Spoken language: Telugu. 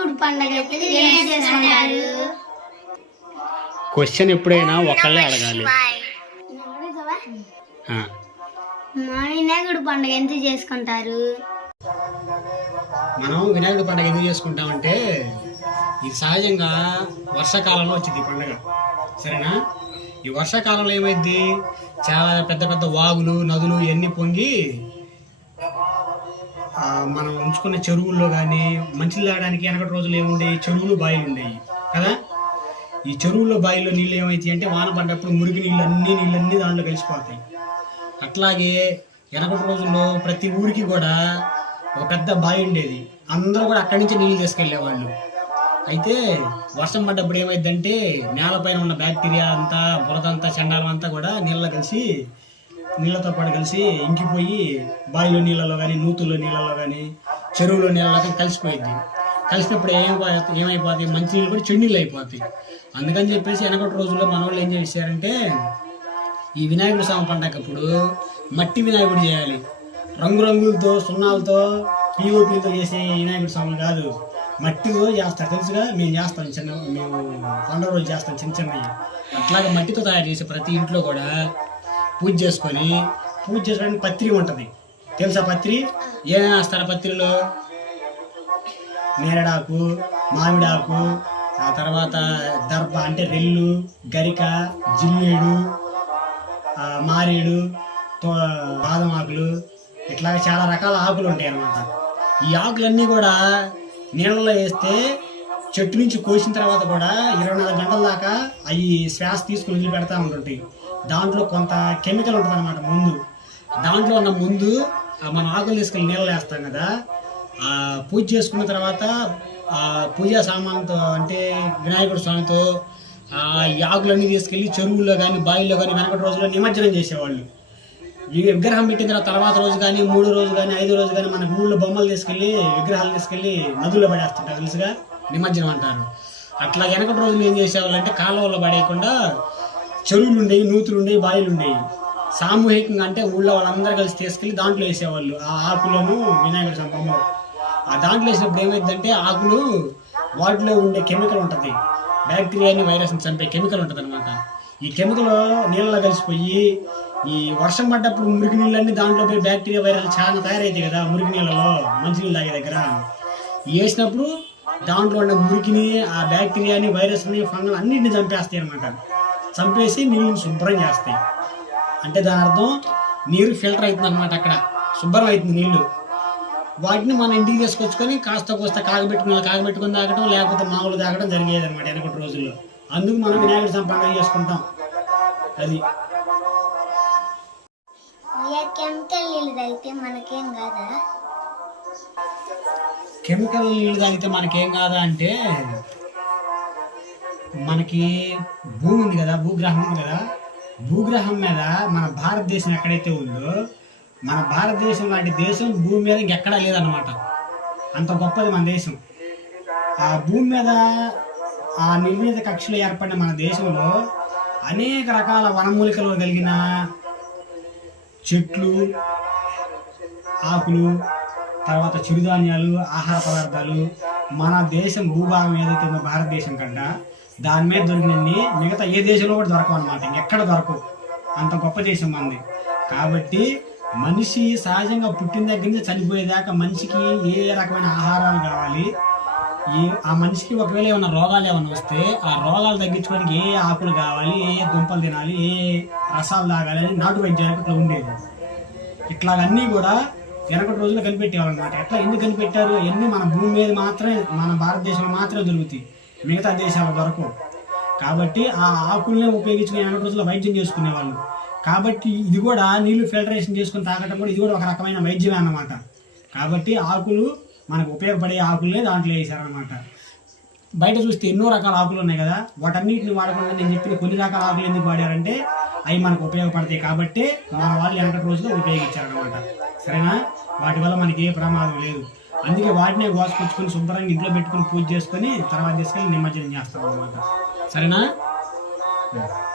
వినాయకుడి పండగ ఎందుకు చేసుకుంటారు క్వశ్చన్ ఎప్పుడైనా ఒకళ్ళే అడగాలి. మా వినాయకుడి పండగ ఎందుకు చేసుకుంటారు? మనం వినాయకుడి పండుగ ఎందుకు చేసుకుంటామంటే ఇది సహజంగా వర్షాకాలంలో వచ్చింది ఈ పండుగ. సరేనా? ఈ వర్షాకాలంలో ఏమైంది? చాలా పెద్ద పెద్ద వాగులు నదులు ఇవన్నీ పొంగి మనం ఉంచుకున్న చెరువుల్లో కానీ మంచిలు తాగడానికి వెనకటి రోజులు ఏముండేవి చెరువులు బాయిలు ఉండేవి కదా? ఈ చెరువుల్లో బాయిల్లో నీళ్ళు ఏమవుతాయి అంటే వాన పడ్డప్పుడు మురికి నీళ్ళు అన్ని నీళ్ళన్నీ దాంట్లో కలిసిపోతాయి. అట్లాగే వెనకటి రోజుల్లో ప్రతి ఊరికి కూడా ఒక పెద్ద బావి ఉండేది. అందరూ కూడా అక్కడి నుంచి నీళ్ళు తీసుకెళ్ళేవాళ్ళు అయితే వర్షం పడ్డప్పుడు ఏమైందంటే నేలపైన ఉన్న బ్యాక్టీరియా అంతా బురద అంతా చండాలం అంతా కూడా నీళ్ళలో కలిసి నీళ్ళతో పాటు కలిసి ఇంకిపోయి బావిలో నీళ్ళలో కానీ నూతుల్లో నీళ్ళలో కానీ చెరువులో నీళ్ళలో కానీ కలిసిపోయింది. కలిసినప్పుడు ఏమైపోతాయి ఏమైపోతాయి మంచి నీళ్ళు కూడా చెన్నీళ్ళు అయిపోతాయి. అందుకని చెప్పేసి వెనకటి రోజుల్లో మన వాళ్ళు ఏం చేశారంటే ఈ వినాయకుడు స్వామి పండగప్పుడు మట్టి వినాయకుడు చేయాలి. రంగురంగులతో సున్నాలతో పీఓపీలతో చేసే వినాయకుడు స్వామి కాదు. మట్టితో చేస్తారు. తెలుసుగా? మేము చేస్తాం చిన్న మేము పండుగ రోజు చేస్తాం చిన్న చిన్నవి. అట్లాగే మట్టితో తయారు చేసే ప్రతి ఇంట్లో కూడా పూజ చేసుకొని పూజ చేసుకోవడానికి పత్రి ఉంటుంది. తెలుసా పత్రి? ఏమేమి వేస్తారు పత్రిలో? నేరడాకు మామిడాకు ఆ తర్వాత దర్భ అంటే రెల్లు గరిక జిల్లేడు మారేడు తో బాదం ఆకులు ఇట్లా చాలా రకాల ఆకులు ఉంటాయి అన్నమాట ఈ ఆకులన్నీ కూడా నీళ్ళలో వేస్తే చెట్టు నుంచి కోసిన తర్వాత కూడా ఇరవై నాలుగు గంటల దాకా అవి శ్వాస తీసుకుని వదిలిపెడతా ఉంటుంటాయి. దాంట్లో కొంత కెమికల్ ఉంటుంది అనమాట ముందు. దాంట్లో ఉన్న ముందు మన మనం ఆకులు తీసుకెళ్ళి నీళ్ళు వేస్తాం కదా పూజ చేసుకున్న తర్వాత ఆ పూజా సామాన్తో అంటే వినాయకుడి స్వామితో ఈ ఆకులన్నీ తీసుకెళ్ళి చెరువుల్లో కానీ బావిల్లో కానీ వెనకటి రోజుల్లో నిమజ్జనం చేసేవాళ్ళు. ఈ విగ్రహం పెట్టిన తర్వాత తర్వాత రోజు కానీ మూడో రోజు కానీ ఐదో రోజు కానీ మన ఊళ్ళో బొమ్మలు తీసుకెళ్ళి విగ్రహాలు తీసుకెళ్ళి నదుల్లో పడేస్తుంటారు తెలుసుగా? నిమజ్జనం అంటారు. అట్లా వెనకటి రోజులు ఏం చేసేవాళ్ళు అంటే పడేయకుండా చెరువులు ఉండేవి నూతులు ఉండేవి బావిలు ఉండేవి సామూహికంగా అంటే ఊళ్ళో వాళ్ళందరూ కలిసి తీసుకెళ్ళి దాంట్లో వేసేవాళ్ళు. ఆ ఆకులను వినాయకుడు సంపమ్మ ఆ దాంట్లో వేసినప్పుడు ఏమైందంటే ఆకులు వాటిలో ఉండే కెమికల్ ఉంటుంది. బ్యాక్టీరియాని వైరస్ని చంపే కెమికల్ ఉంటుంది అనమాట ఈ కెమికల్ నీళ్ళలో కలిసిపోయి ఈ వర్షం పడ్డప్పుడు మురికి నీళ్ళన్నీ దాంట్లో పోయి బ్యాక్టీరియా వైరల్ చాలా తయారవుతాయి కదా మురికి నీళ్ళలో మంచినీళ్ళు తాగే దగ్గర. వేసినప్పుడు దాంట్లో ఉన్న మురికిని ఆ బ్యాక్టీరియాని వైరస్ని ఫంగల్ అన్నింటిని చంపేస్తాయి అనమాట చంపేసి నీళ్ళని శుభ్రం చేస్తాయి. అంటే దాని అర్థం నీరు ఫిల్టర్ అవుతుంది అనమాట అక్కడ. శుభ్రం అవుతుంది నీళ్ళు వాటిని మన ఇంటికి తీసుకొచ్చుకొని కాస్త కోస్త కాగబెట్టుకుని కాగబెట్టుకుని తాగడం లేకపోతే మామూలు తాగడం జరిగేది అనమాట వెనకటి రోజుల్లో. అందుకు మనం వినాయకుడి సంపాదన చేసుకుంటాం. అది. కెమికల్ నీళ్ళు తాగితే మనకేం కాదా? కెమికల్ నీళ్ళు తాగితే మనకేం కాదా అంటే మనకి భూమి ఉంది కదా భూగ్రహం ఉంది కదా భూగ్రహం మీద మన భారతదేశం ఎక్కడైతే ఉందో మన భారతదేశం లాంటి దేశం భూమి మీద ఇంకెక్కడా లేదన్నమాట. అంత గొప్పది మన దేశం. ఆ భూమి మీద ఆ నిర్ణీత కక్షలో ఏర్పడిన మన దేశంలో అనేక రకాల వనమూలికలు కలిగిన చెట్లు ఆకులు తర్వాత చిరుధాన్యాలు ఆహార పదార్థాలు మన దేశం భూభాగం ఏదైతే ఉందో భారతదేశం కన్నా దాని మీద దొరికినన్ని మిగతా ఏ దేశంలో కూడా దొరకవు అనమాట ఇంకెక్కడ దొరకవు. అంత గొప్ప దేశం మనది. కాబట్టి మనిషి సహజంగా పుట్టిన దగ్గర నుంచి చనిపోయేదాకా మనిషికి ఏ రకమైన ఆహారాలు కావాలి? ఈ ఆ మనిషికి ఒకవేళ ఏమైనా రోగాలు ఏమైనా వస్తే ఆ రోగాలు తగ్గించుకోవడానికి ఏ ఆకులు కావాలి? ఏ దుంపలు తినాలి? ఏ ఏ రసాలు తాగాలి అని నాటు వైద్యానికి ఇట్లా ఉండేది. ఇట్లాగన్నీ కూడా వెనకటి రోజుల్లో కనిపెట్టేవాళ్ళు అనమాట ఎట్లా? ఎందుకు కనిపెట్టారు? అవన్నీ మన భూమి మీద మాత్రమే మన భారతదేశంలో మాత్రమే దొరుకుతాయి. మిగతా దేశాల వరకు. కాబట్టి ఆ ఆకుల్నే ఉపయోగించుకుని వెనకటి రోజుల్లో వైద్యం చేసుకునేవాళ్ళు. కాబట్టి ఇది కూడా నీళ్ళు ఫిల్టరేషన్ చేసుకుని తాగటం కూడా ఇది కూడా ఒక రకమైన వైద్యమే అన్నమాట. కాబట్టి ఆకులు మనకు ఉపయోగపడే ఆకులే దాంట్లో వేసారనమాట బయట చూస్తే ఎన్నో రకాల ఆకులు ఉన్నాయి కదా. వాటన్నిటిని వాడకుండా నేను చెప్పిన కొన్ని రకాల ఆకులు ఎందుకు వాడారంటే అవి మనకు ఉపయోగపడతాయి కాబట్టి మన వాళ్ళు వెనకటి రోజుల్లో ఉపయోగించారనమాట సరేనా? వాటి వల్ల మనకి ఏ ప్రమాదం లేదు. అందుకే వాటినే కోసుకొచ్చుకొని శుభ్రంగా ఇంట్లో పెట్టుకొని పూజ చేసుకొని తర్వాత తీసుకెళ్ళి నిమజ్జనం చేస్తాం అనమాట సరేనా?